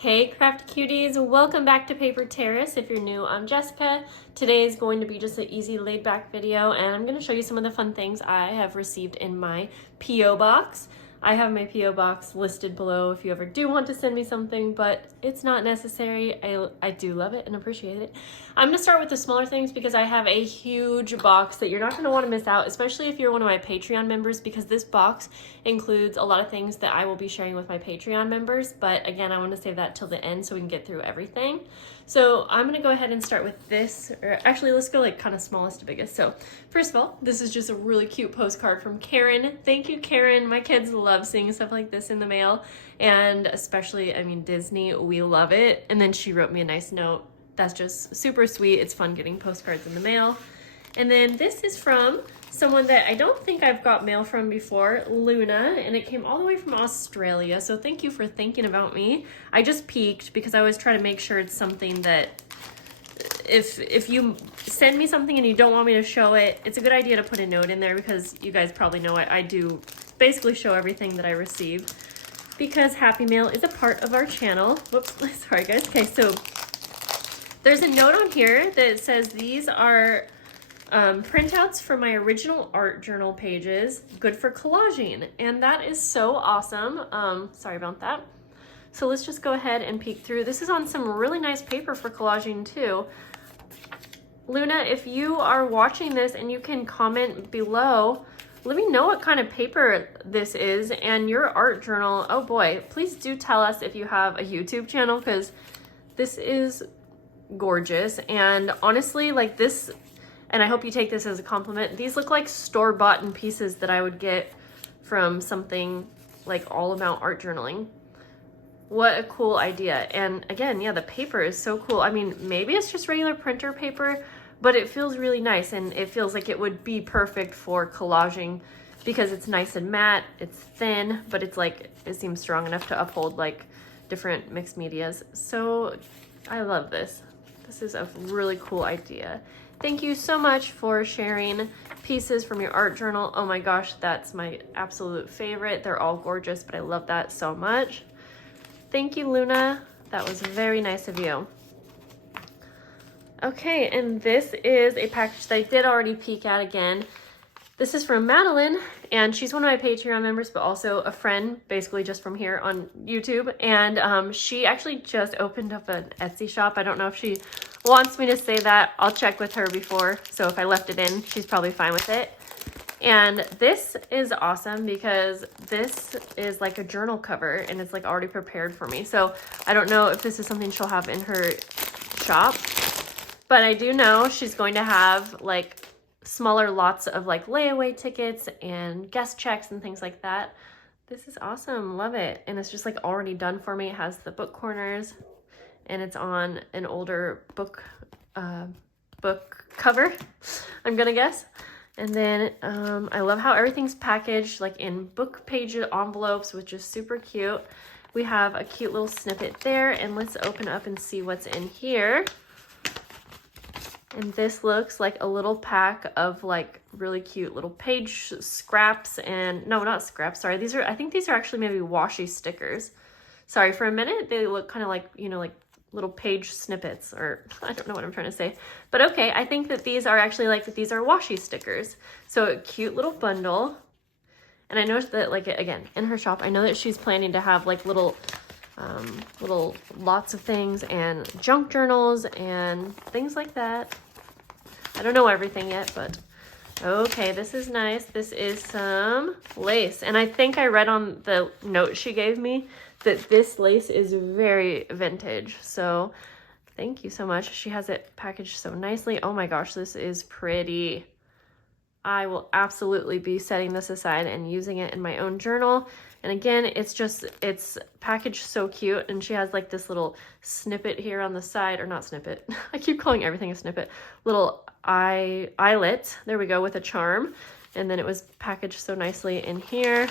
Hey crafty cuties, welcome back to Paper Terrace. If you're new, I'm Jessica. Today is going to be just an easy laid back video and I'm going to show you some of the fun things I have received in my P.O. box. I have my P.O. box listed below if you ever do want to send me something, but it's not necessary. I do love it and appreciate it. I'm going to start with the smaller things because I have a huge box that you're not going to want to miss out, especially if you're one of my Patreon members, because this box includes a lot of things that I will be sharing with my Patreon members. But again, I want to save that till the end so we can get through everything. So I'm going to go ahead and start with this, or actually let's go like kind of smallest to biggest. So first of all, this is just a really cute postcard from Karen. Thank you, Karen. My kids love seeing stuff like this in the mail, and especially, I mean, Disney, we love it. And then she wrote me a nice note. That's just super sweet. It's fun getting postcards in the mail. And then this is from someone that I don't think I've got mail from before, Luna, and it came all the way from Australia. So thank you for thinking about me. I just peeked because I always try to make sure it's something that if you send me something and you don't want me to show it, it's a good idea to put a note in there, because you guys probably know I do basically show everything that I receive because Happy Mail is a part of our channel. Whoops, sorry guys. Okay, so there's a note on here that says these are printouts for my original art journal pages, good for collaging, and that is so awesome. Sorry about that. So let's just go ahead and peek through. This is on some really nice paper for collaging too. Luna, if you are watching this and you can comment below, let me know what kind of paper this is and your art journal. Oh boy, please do tell us if you have a YouTube channel, because this is gorgeous. And honestly, like this, and I hope you take this as a compliment, these look like store-bought pieces that I would get from something like All About Art Journaling. What a cool idea. And again, yeah, the paper is so cool. I mean, maybe it's just regular printer paper, but it feels really nice, and it feels like it would be perfect for collaging because it's nice and matte, it's thin, but it's like, it seems strong enough to uphold like different mixed medias. So I love this. This is a really cool idea. Thank you so much for sharing pieces from your art journal. Oh my gosh, that's my absolute favorite. They're all gorgeous, but I love that so much. Thank you, Luna. That was very nice of you. Okay, and this is a package that I did already peek at again. This is from Madeline, and she's one of my Patreon members, but also a friend, basically just from here on YouTube. And she actually just opened up an Etsy shop. I don't know if she wants me to say that. I'll check with her before. So if I left it in, she's probably fine with it. And this is awesome because this is like a journal cover and it's like already prepared for me. So I don't know if this is something she'll have in her shop, but I do know she's going to have like smaller lots of like layaway tickets and guest checks and things like that. This is awesome. Love it. And it's just like already done for me. It has the book corners and it's on an older book cover, I'm gonna guess. And then I love how everything's packaged like in book page envelopes, which is super cute. We have a cute little snippet there, and let's open up and see what's in here. And this looks like a little pack of like really cute little page scraps, and no, not scraps, sorry. I think these are actually maybe washi stickers. Sorry, for a minute they look kind of like, you know, like little page snippets, or I don't know what I'm trying to say, but okay, I think that these are actually like, these are washi stickers. So a cute little bundle. And I noticed that, like, again, in her shop, I know that she's planning to have like little lots of things and junk journals and things like that. I don't know everything yet, but okay, this is nice. This is some lace, and I think I read on the note she gave me that this lace is very vintage. So thank you so much. She has it packaged so nicely. Oh my gosh, this is pretty. I will absolutely be setting this aside and using it in my own journal. And again, it's packaged so cute, and she has like this little snippet here on the side, or not snippet. I keep calling everything a snippet. Little eyelet. There we go, with a charm. And then it was packaged so nicely in here.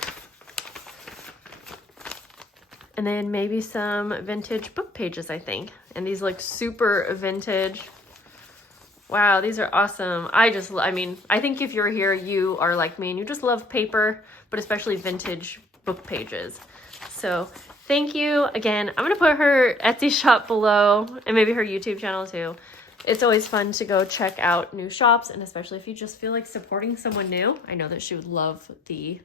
And then maybe some vintage book pages, I think. And these look super vintage. Wow, these are awesome. I mean, I think if you're here, you are like me and you just love paper, but especially vintage book pages. So thank you again. I'm going to put her Etsy shop below and maybe her YouTube channel too. It's always fun to go check out new shops, and especially if you just feel like supporting someone new. I know that she would love the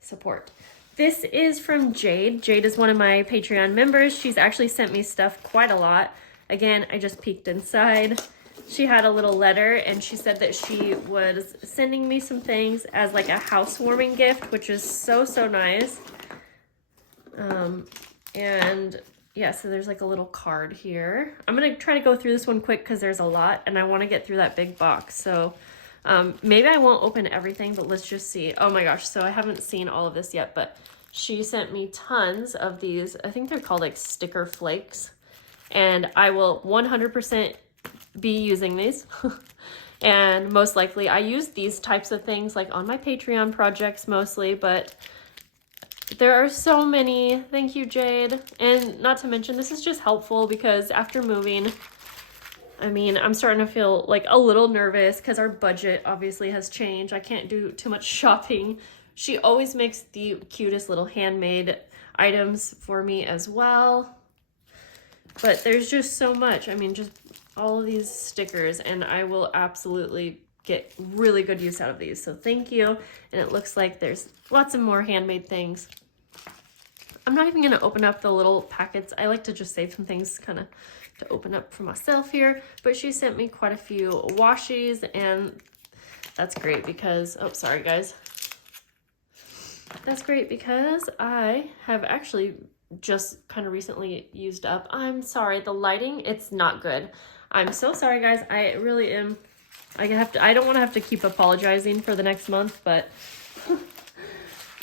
support. This is from Jade. Jade is one of my Patreon members. She's actually sent me stuff quite a lot. Again, I just peeked inside. She had a little letter, and she said that she was sending me some things as like a housewarming gift, which is so nice. And yeah, so there's like a little card here. I'm gonna try to go through this one quick because there's a lot and I want to get through that big box. So maybe I won't open everything, but let's just see. Oh my gosh, so I haven't seen all of this yet, but she sent me tons of these. I think they're called like sticker flakes, and I will 100% be using these. And most likely I use these types of things like on my Patreon projects mostly, but there are so many. Thank you, Jade. And not to mention, this is just helpful because after moving, I mean, I'm starting to feel like a little nervous because our budget obviously has changed. I can't do too much shopping. She always makes the cutest little handmade items for me as well. But there's just so much. I mean, just all of these stickers, and I will absolutely get really good use out of these. So thank you. And it looks like there's lots of more handmade things. I'm not even gonna open up the little packets. I like to just save some things kind of to open up for myself here, but she sent me quite a few washies, and that's great because, oh, sorry guys. That's great because I have actually just kind of recently used up. I'm sorry, the lighting, it's not good. I'm so sorry guys. I really am. I don't want to have to keep apologizing for the next month, but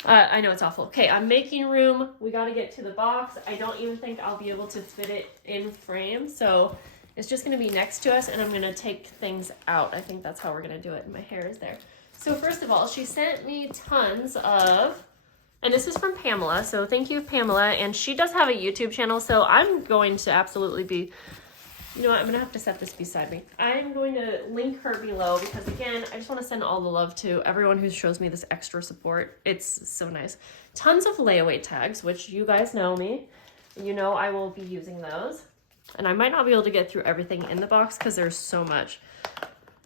I know it's awful. Okay, I'm making room. We got to get to the box. I don't even think I'll be able to fit it in frame, so it's just going to be next to us, and I'm going to take things out. I think that's how we're going to do it. My hair is there. So first of all, she sent me tons of, and this is from Pamela, so thank you, Pamela, and she does have a YouTube channel, so I'm going to absolutely be, you know what, I'm going to have to set this beside me. I'm going to link her below because, again, I just want to send all the love to everyone who shows me this extra support. It's so nice. Tons of layaway tags, which you guys know me. You know I will be using those. And I might not be able to get through everything in the box because there's so much.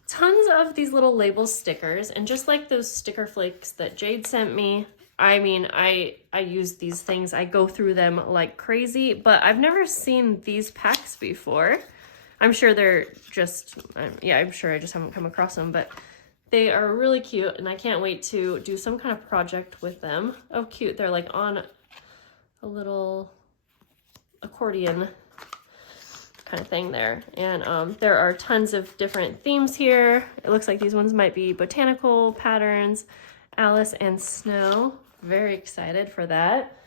Tons of these little label stickers. And just like those sticker flakes that Jade sent me, I mean, I use these things. I go through them like crazy, but I've never seen these packs before. I'm sure they're just, yeah, I'm sure I just haven't come across them, but they are really cute, and I can't wait to do some kind of project with them. Oh, cute. They're like on a little accordion kind of thing there. And there are tons of different themes here. It looks like these ones might be botanical patterns, Alice and Snow. Very excited for that.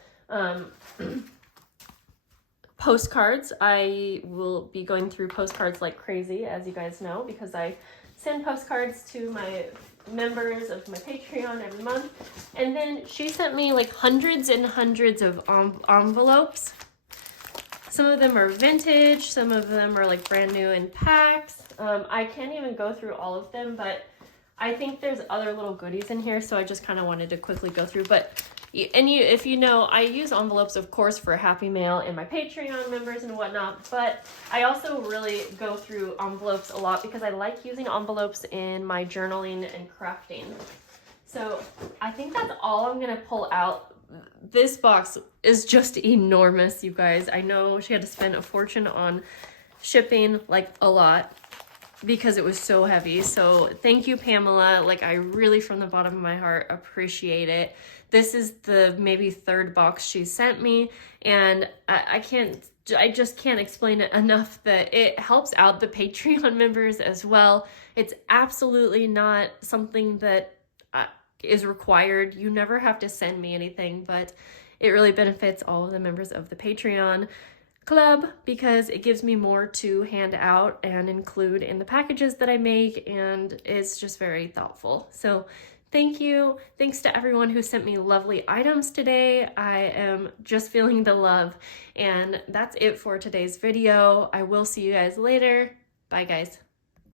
Postcards. I will be going through postcards like crazy, as you guys know, because I send postcards to my members of my Patreon every month. And then she sent me like hundreds and hundreds of envelopes. Some of them are vintage, some of them are like brand new in packs. I can't even go through all of them, but I think there's other little goodies in here, so I just kind of wanted to quickly go through. But if you know, I use envelopes, of course, for Happy Mail and my Patreon members and whatnot, but I also really go through envelopes a lot because I like using envelopes in my journaling and crafting. So I think that's all I'm going to pull out. This box is just enormous, you guys. I know she had to spend a fortune on shipping, like a lot, because it was so heavy. So thank you, Pamela. Like, I really, from the bottom of my heart, appreciate it. This is the maybe third box she sent me, and I just can't explain it enough that it helps out the Patreon members as well. It's absolutely not something that is required. You never have to send me anything, but it really benefits all of the members of the Patreon club because it gives me more to hand out and include in the packages that I make, and it's just very thoughtful. So thank you. Thanks to everyone who sent me lovely items today. I am just feeling the love, and that's it for today's video. I will see you guys later. Bye, guys.